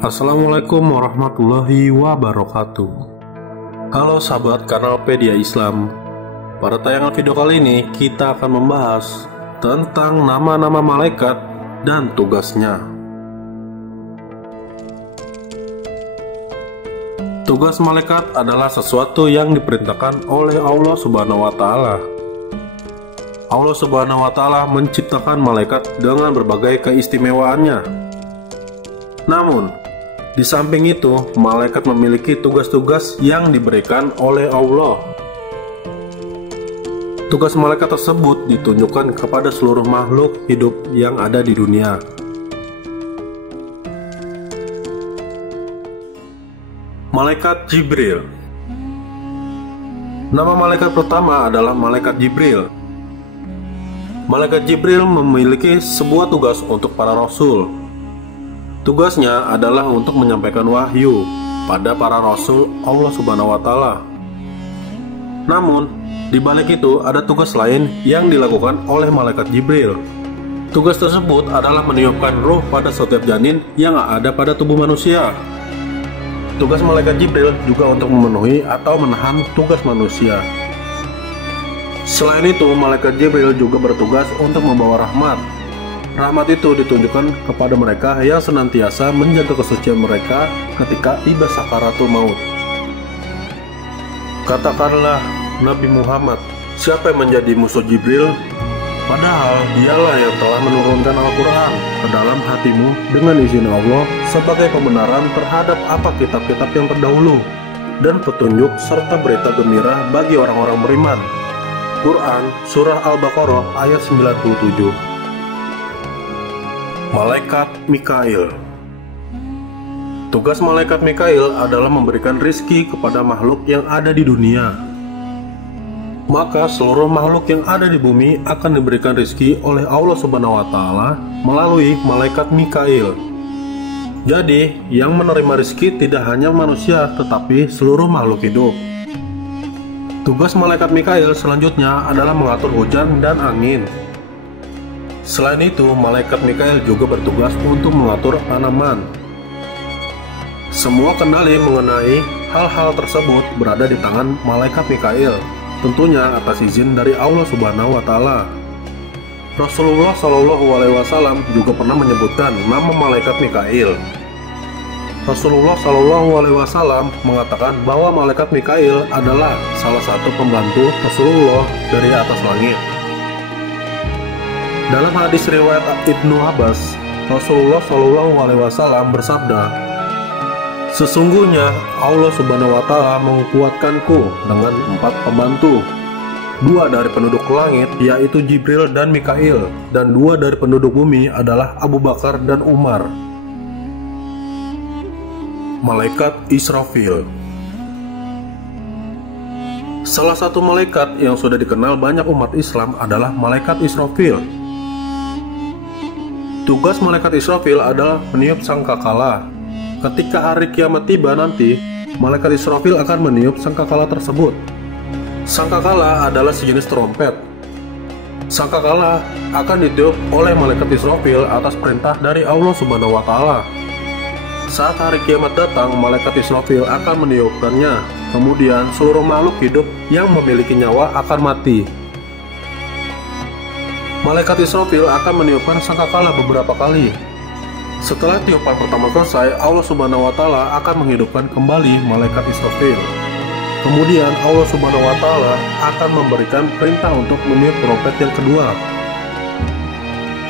Assalamualaikum warahmatullahi wabarakatuh. Halo sahabat Kanalpedia Islam. Pada tayangan video kali ini kita akan membahas tentang nama-nama malaikat dan tugasnya. Tugas malaikat adalah sesuatu yang diperintahkan oleh Allah Subhanahu wa Ta'ala. Allah Subhanahu wa Ta'ala menciptakan malaikat dengan berbagai keistimewaannya. Namun, di samping itu, malaikat memiliki tugas-tugas yang diberikan oleh Allah. Tugas malaikat tersebut ditunjukkan kepada seluruh makhluk hidup yang ada di dunia. Malaikat Jibril. Nama malaikat pertama adalah malaikat Jibril. Malaikat Jibril memiliki sebuah tugas untuk para rasul. Tugasnya adalah untuk menyampaikan wahyu pada para rasul Allah Subhanahu wa Ta'ala. Namun, di balik itu ada tugas lain yang dilakukan oleh malaikat Jibril. Tugas tersebut adalah meniupkan ruh pada setiap janin yang ada pada tubuh manusia. Tugas malaikat Jibril juga untuk memenuhi atau menahan tugas manusia. Selain itu, malaikat Jibril juga bertugas untuk membawa rahmat. Rahmat itu ditunjukkan kepada mereka yang senantiasa menjaga kesucian mereka ketika tiba sakaratul maut. Katakanlah, Nabi Muhammad, siapa yang menjadi musuh Jibril? Padahal dialah yang telah menurunkan Al-Quran ke dalam hatimu dengan izin Allah sebagai pembenaran terhadap apa kitab-kitab yang terdahulu dan petunjuk serta berita gembira bagi orang-orang beriman. Quran Surah Al-Baqarah ayat 97. Malaikat Mikail. Tugas malaikat Mikail adalah memberikan rizki kepada makhluk yang ada di dunia. Maka seluruh makhluk yang ada di bumi akan diberikan rizki oleh Allah Subhanahu wa Ta'ala melalui malaikat Mikail. Jadi, yang menerima rizki tidak hanya manusia tetapi seluruh makhluk hidup. Tugas malaikat Mikail selanjutnya adalah mengatur hujan dan angin. Selain itu, malaikat Mikail juga bertugas untuk mengatur tanaman. Semua kendali mengenai hal-hal tersebut berada di tangan malaikat Mikail, tentunya atas izin dari Allah Subhanahu wa Ta'ala. Rasulullah Shallallahu Alaihi Wasallam juga pernah menyebutkan nama malaikat Mikail. Rasulullah Shallallahu Alaihi Wasallam mengatakan bahwa malaikat Mikail adalah salah satu pembantu Rasulullah dari atas langit. Dalam hadis riwayat Ibnu Abbas, Rasulullah Shallallahu Alaihi Wasallam bersabda, "Sesungguhnya Allah Subhanahu wa Ta'ala menguatkanku dengan 4 pembantu, 2 dari penduduk langit yaitu Jibril dan Mikail, dan 2 dari penduduk bumi adalah Abu Bakar dan Umar." Malaikat Israfil. Salah satu malaikat yang sudah dikenal banyak umat Islam adalah malaikat Israfil. Tugas malaikat Israfil adalah meniup sangkakala. Ketika hari kiamat tiba nanti, malaikat Israfil akan meniup sangkakala tersebut. Sangkakala adalah sejenis trompet. Sangkakala akan ditiup oleh malaikat Israfil atas perintah dari Allah Subhanahu wa Ta'ala. Saat hari kiamat datang, malaikat Israfil akan meniupkannya. Kemudian seluruh makhluk hidup yang memiliki nyawa akan mati. Malaikat Israfil akan meniupkan sangkakala beberapa kali. Setelah tiupan pertama selesai, Allah Subhanahu wa Ta'ala akan menghidupkan kembali malaikat Israfil. Kemudian Allah Subhanahu wa Ta'ala akan memberikan perintah untuk meniup trompet yang kedua.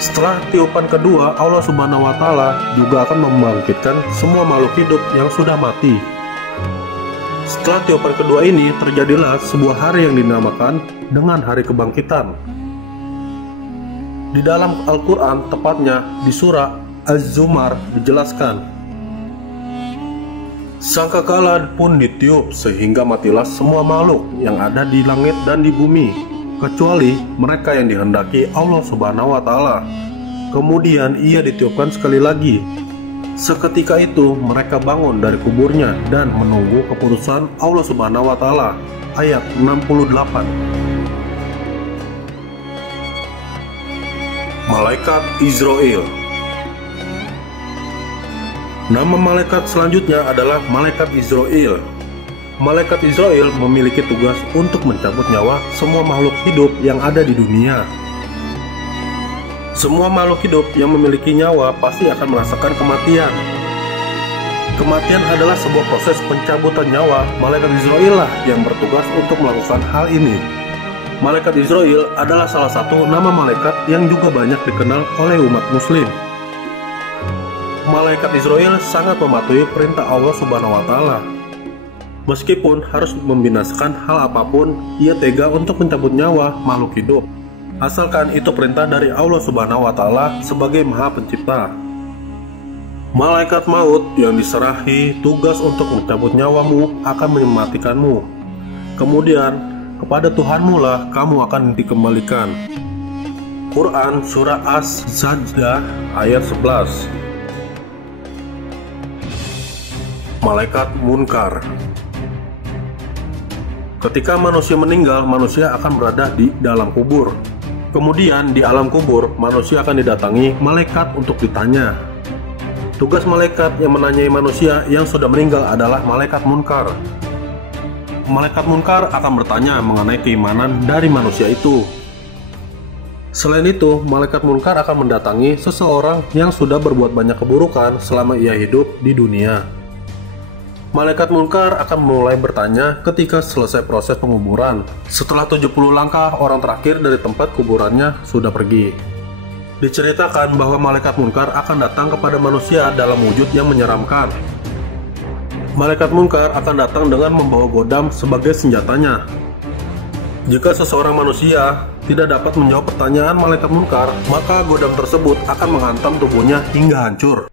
Setelah tiupan kedua, Allah Subhanahu wa Ta'ala juga akan membangkitkan semua makhluk hidup yang sudah mati. Setelah tiupan kedua ini, terjadilah sebuah hari yang dinamakan dengan hari kebangkitan. Di dalam Al-Quran, tepatnya di surah Az-Zumar, dijelaskan, sangkakala pun ditiup sehingga matilah semua makhluk yang ada di langit dan di bumi, kecuali mereka yang dihendaki Allah Subhanahu wa Ta'ala. Kemudian ia ditiupkan sekali lagi. Seketika itu mereka bangun dari kuburnya dan menunggu keputusan Allah Subhanahu wa Ta'ala. Ayat 68. Malaikat Israel. Nama malaikat selanjutnya adalah malaikat Izrail. Malaikat Izrail memiliki tugas untuk mencabut nyawa semua makhluk hidup yang ada di dunia. Semua makhluk hidup yang memiliki nyawa pasti akan merasakan kematian. Kematian adalah sebuah proses pencabutan nyawa. Malaikat Izrail lah yang bertugas untuk melakukan hal ini. Malaikat Izrail adalah salah satu nama malaikat yang juga banyak dikenal oleh umat muslim. Malaikat Izrail sangat mematuhi perintah Allah Subhanahu wa Ta'ala. Meskipun harus membinasakan hal apapun, ia tega untuk mencabut nyawa makhluk hidup, asalkan itu perintah dari Allah Subhanahu wa Ta'ala sebagai Maha Pencipta. Malaikat maut yang diserahi tugas untuk mencabut nyawamu akan mematikanmu. Kemudian kepada Tuhanmu lah kamu akan dikembalikan. Quran Surah Az-Sajdah ayat 11. Malaikat Munkar. Ketika manusia meninggal, manusia akan berada di dalam kubur. Kemudian di alam kubur, manusia akan didatangi malaikat untuk ditanya. Tugas malaikat yang menanyai manusia yang sudah meninggal adalah malaikat munkar. Malaikat munkar akan bertanya mengenai keimanan dari manusia itu. Selain itu, malaikat munkar akan mendatangi seseorang yang sudah berbuat banyak keburukan selama ia hidup di dunia. Malaikat munkar akan mulai bertanya ketika selesai proses penguburan. Setelah 70 langkah, orang terakhir dari tempat kuburannya sudah pergi. Diceritakan bahwa malaikat munkar akan datang kepada manusia dalam wujud yang menyeramkan. Malaikat munkar akan datang dengan membawa godam sebagai senjatanya. Jika seseorang manusia tidak dapat menjawab pertanyaan malaikat munkar, maka godam tersebut akan menghantam tubuhnya hingga hancur.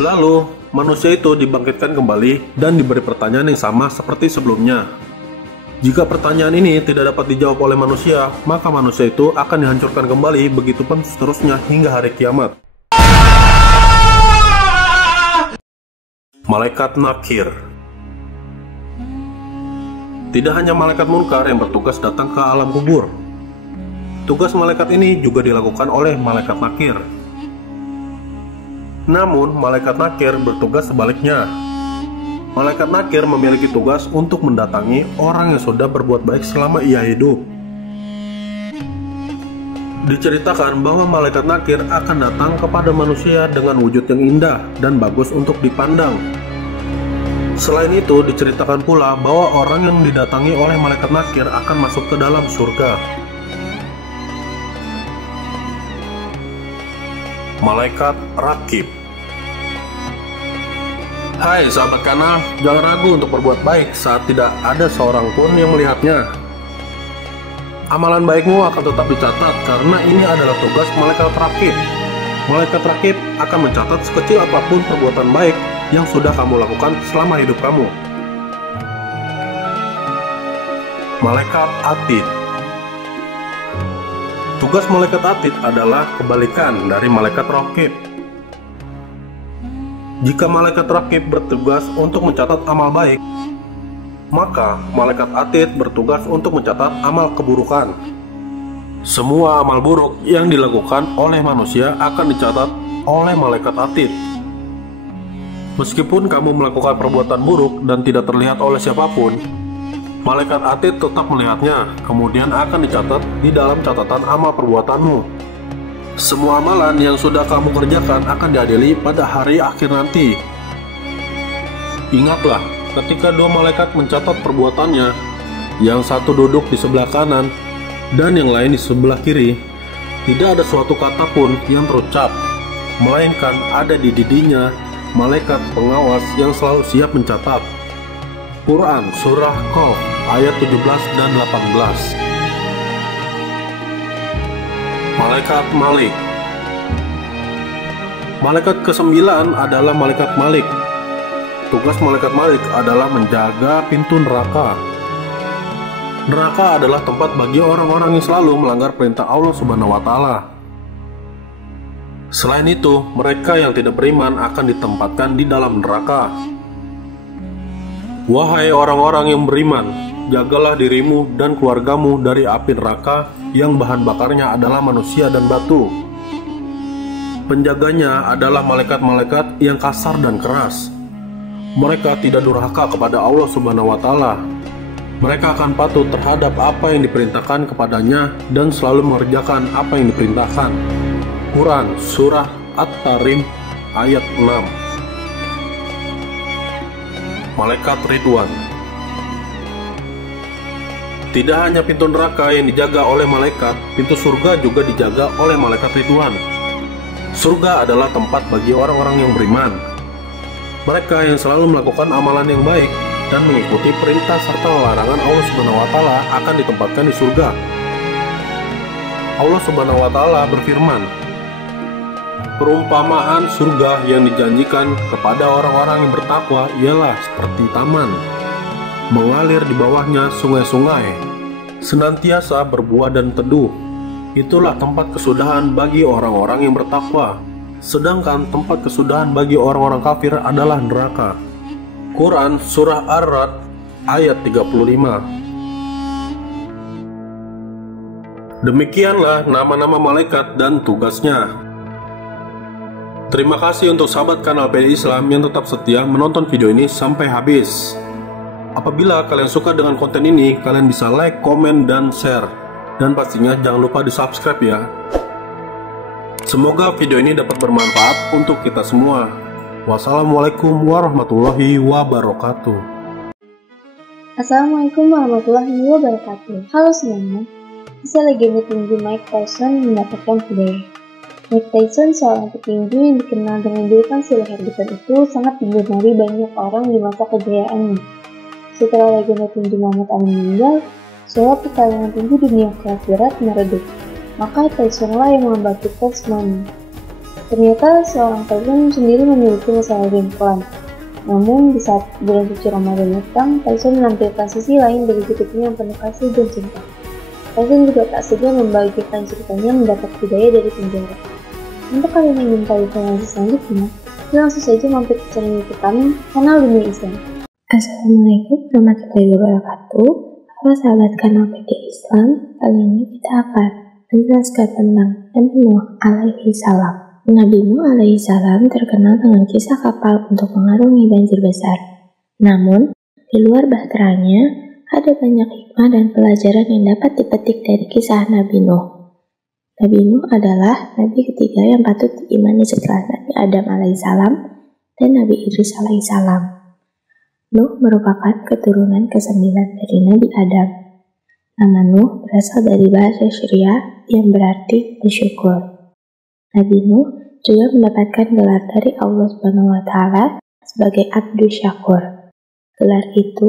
Lalu, manusia itu dibangkitkan kembali dan diberi pertanyaan yang sama seperti sebelumnya. Jika pertanyaan ini tidak dapat dijawab oleh manusia, maka manusia itu akan dihancurkan kembali, begitupun seterusnya hingga hari kiamat. Malaikat Nakir. Tidak hanya malaikat munkar yang bertugas datang ke alam kubur. Tugas malaikat ini juga dilakukan oleh malaikat nakir. Namun, malaikat nakir bertugas sebaliknya. Malaikat nakir memiliki tugas untuk mendatangi orang yang sudah berbuat baik selama ia hidup. Diceritakan bahwa malaikat nakir akan datang kepada manusia dengan wujud yang indah dan bagus untuk dipandang. Selain itu, diceritakan pula bahwa orang yang didatangi oleh malaikat nakir akan masuk ke dalam surga. Malaikat Rakib. Hai sahabat kanal, jangan ragu untuk berbuat baik saat tidak ada seorang pun yang melihatnya. Amalan baikmu akan tetap dicatat karena ini adalah tugas malaikat rakib. Malaikat rakib akan mencatat sekecil apapun perbuatan baik yang sudah kamu lakukan selama hidup kamu. Malaikat Atid. Tugas malaikat Atid adalah kebalikan dari malaikat rakib. Jika malaikat rakib bertugas untuk mencatat amal baik, maka malaikat Atid bertugas untuk mencatat amal keburukan. Semua amal buruk yang dilakukan oleh manusia akan dicatat oleh malaikat Atid. Meskipun kamu melakukan perbuatan buruk dan tidak terlihat oleh siapapun, malaikat Atid tetap melihatnya, kemudian akan dicatat di dalam catatan amal perbuatanmu. Semua amalan yang sudah kamu kerjakan akan diadili pada hari akhir nanti. Ingatlah, ketika dua malaikat mencatat perbuatannya, yang satu duduk di sebelah kanan dan yang lain di sebelah kiri, tidak ada suatu kata pun yang terucap, melainkan ada di didinya malaikat pengawas yang selalu siap mencatat. Quran Surah Qaf ayat 17 dan 18. Malaikat Malik. Malaikat ke-9 adalah malaikat Malik. Tugas malaikat Malik adalah menjaga pintu neraka. Neraka adalah tempat bagi orang-orang yang selalu melanggar perintah Allah Subhanahu wa Ta'ala. Selain itu, mereka yang tidak beriman akan ditempatkan di dalam neraka. Wahai orang-orang yang beriman, jagalah dirimu dan keluargamu dari api neraka yang bahan bakarnya adalah manusia dan batu. Penjaganya adalah malaikat-malaikat yang kasar dan keras. Mereka tidak durhaka kepada Allah Subhanahu wa Ta'ala. Mereka akan patuh terhadap apa yang diperintahkan kepadanya dan selalu mengerjakan apa yang diperintahkan. Quran Surah At-Tahrim ayat 6. Malaikat Ridwan. Tidak hanya pintu neraka yang dijaga oleh malaikat, pintu surga juga dijaga oleh malaikat Ridwan. Surga adalah tempat bagi orang-orang yang beriman. Mereka yang selalu melakukan amalan yang baik dan mengikuti perintah serta larangan Allah Subhanahu wa Ta'ala akan ditempatkan di surga. Allah Subhanahu wa Ta'ala berfirman, perumpamaan surga yang dijanjikan kepada orang-orang yang bertakwa ialah seperti taman, mengalir di bawahnya sungai-sungai, senantiasa berbuah dan teduh. Itulah tempat kesudahan bagi orang-orang yang bertakwa. Sedangkan tempat kesudahan bagi orang-orang kafir adalah neraka. Quran Surah Ar-Ra'd ayat 35. Demikianlah nama-nama malaikat dan tugasnya. Terima kasih untuk sahabat kanal PD Islam yang tetap setia menonton video ini sampai habis. Apabila kalian suka dengan konten ini, kalian bisa like, komen, dan share. Dan pastinya jangan lupa di subscribe ya. Semoga video ini dapat bermanfaat untuk kita semua. Wassalamualaikum warahmatullahi wabarakatuh. Assalamualaikum warahmatullahi wabarakatuh. Halo semuanya. Kisah legenda tinju Mike Tyson mendapatkan hidayah. Mike Tyson, seorang petinju yang dikenal dengan julukan si leher besar itu, sangat digemari banyak orang di masa kejayaannya. Setelah legenda tinju Muhammad Ali meninggal, sebuah pertarungan tinju dunia kelas berat meredup. Maka Tysonlah yang membangkitkan semuanya. Ternyata seorang Tyson sendiri memiliki masalah dengkuan. Namun di saat bulan suci Ramadan datang, Tyson menampilkan sisi lain dari hidupnya yang penuh kasih dan cinta. Tyson juga tak segan membagikan ceritanya mendapat hidayah dari penjara. Untuk kalian yang ingin tahu informasi selanjutnya, langsung saja mampir ke channel YouTube kami, Kanal Dunia Islam. Assalamualaikum warahmatullahi wabarakatuh. Halo sahabat kanal PD Islam, kali ini kita akan menjelaskan tentang Nabi Nuh alaihi salam. Nabi Nuh alaihi salam terkenal dengan kisah kapal untuk mengarungi banjir besar. Namun, di luar bahteranya, ada banyak hikmah dan pelajaran yang dapat dipetik dari kisah Nabi Nuh. Nabi Nuh adalah nabi ketiga yang patut diimani setelah Nabi Adam alaihissalam dan Nabi Idris alaihissalam. Nuh merupakan keturunan ke-9 dari Nabi Adam. Nama Nuh berasal dari bahasa Syria yang berarti bersyukur. Nabi Nuh juga mendapatkan gelar dari Allah Subhanahu wa Ta'ala sebagai Abdus Syakur. Gelar itu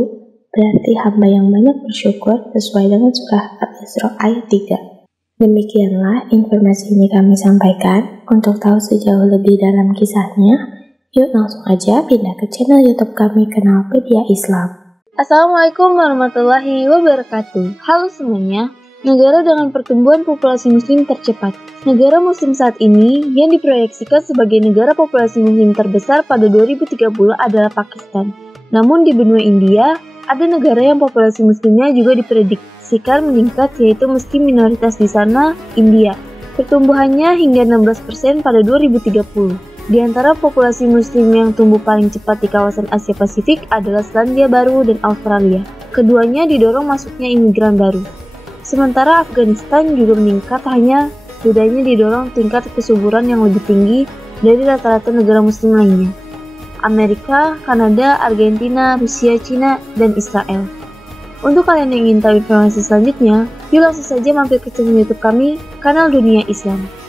berarti hamba yang banyak bersyukur sesuai dengan surah Al-Isra ayat 3. Demikianlah informasi ini kami sampaikan. Untuk tahu sejauh lebih dalam kisahnya, yuk langsung aja pindah ke channel YouTube kami, Kanal Pedia Islam. Assalamualaikum warahmatullahi wabarakatuh. Halo semuanya. Negara dengan pertumbuhan populasi muslim tercepat. Negara muslim saat ini yang diproyeksikan sebagai negara populasi muslim terbesar pada 2030 adalah Pakistan. Namun di benua India, ada negara yang populasi muslimnya juga diprediksikan meningkat, yaitu meski minoritas di sana, India. Pertumbuhannya hingga 16% pada 2030. Di antara populasi muslim yang tumbuh paling cepat di kawasan Asia Pasifik adalah Selandia Baru dan Australia. Keduanya didorong masuknya imigran baru. Sementara Afghanistan juga meningkat, hanya bedanya didorong tingkat kesuburan yang lebih tinggi dari rata-rata negara muslim lainnya. Amerika, Kanada, Argentina, Rusia, Cina, dan Israel. Untuk kalian yang ingin tahu informasi selanjutnya, yuk langsung saja mampir ke channel YouTube kami, Kanal Dunia Islam.